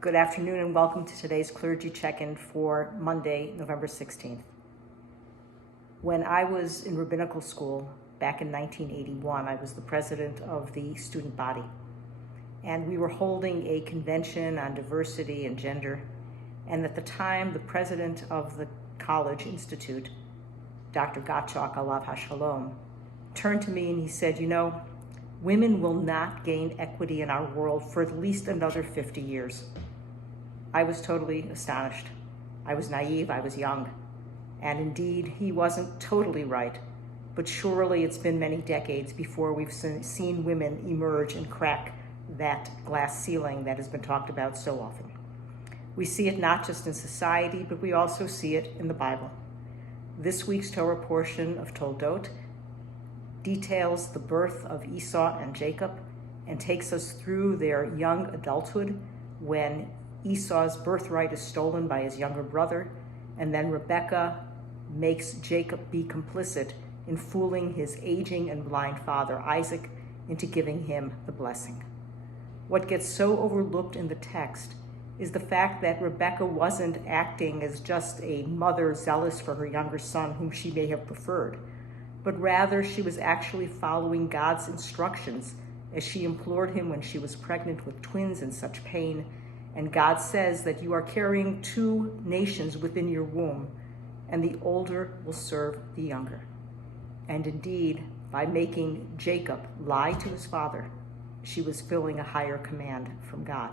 Good afternoon and welcome to today's Clergy Check-in for Monday, November 16th. When I was in rabbinical school back in 1981, I was the president of the student body. And we were holding a convention on diversity and gender. And at the time, the president of the college institute, Dr. Gottschalk, Alav HaShalom, turned to me and he said, women will not gain equity in our world for at least another 50 years. I was totally astonished. I was naive, I was young. And indeed, he wasn't totally right. But surely it's been many decades before we've seen women emerge and crack that glass ceiling that has been talked about so often. We see it not just in society, but we also see it in the Bible. This week's Torah portion of Tol'dot details the birth of Esau and Jacob and takes us through their young adulthood when Esau's birthright is stolen by his younger brother, and then Rebekah makes Jacob be complicit in fooling his aging and blind father, Isaac, into giving him the blessing. What gets so overlooked in the text is the fact that Rebekah wasn't acting as just a mother zealous for her younger son, whom she may have preferred, but rather she was actually following God's instructions as she implored him when she was pregnant with twins in such pain. And God says that you are carrying two nations within your womb, and the older will serve the younger. And indeed, by making Jacob lie to his father, she was filling a higher command from God.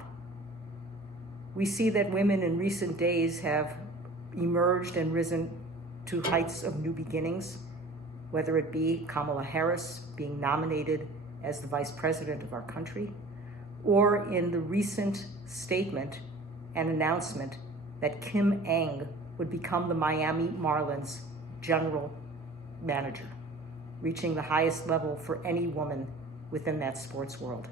We see that women in recent days have emerged and risen to heights of new beginnings, whether it be Kamala Harris being nominated as the vice president of our country, or in the recent statement and announcement that Kim Ng would become the Miami Marlins general manager, reaching the highest level for any woman within that sports world.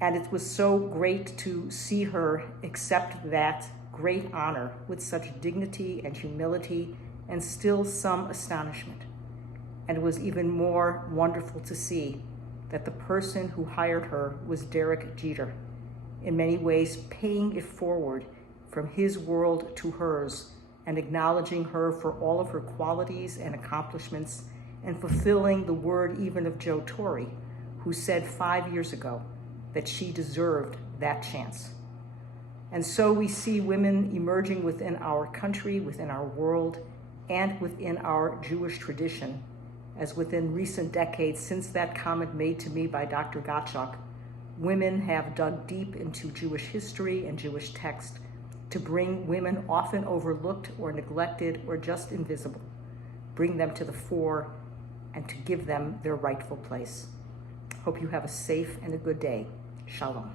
And it was so great to see her accept that great honor with such dignity and humility and still some astonishment. And it was even more wonderful to see that the person who hired her was Derek Jeter, in many ways paying it forward from his world to hers and acknowledging her for all of her qualities and accomplishments and fulfilling the word even of Joe Torre, who said 5 years ago that she deserved that chance. And so we see women emerging within our country, within our world, and within our Jewish tradition, as within recent decades, since that comment made to me by Dr. Gottschalk, women have dug deep into Jewish history and Jewish text to bring women often overlooked or neglected or just invisible, bring them to the fore and to give them their rightful place. Hope you have a safe and a good day. Shalom.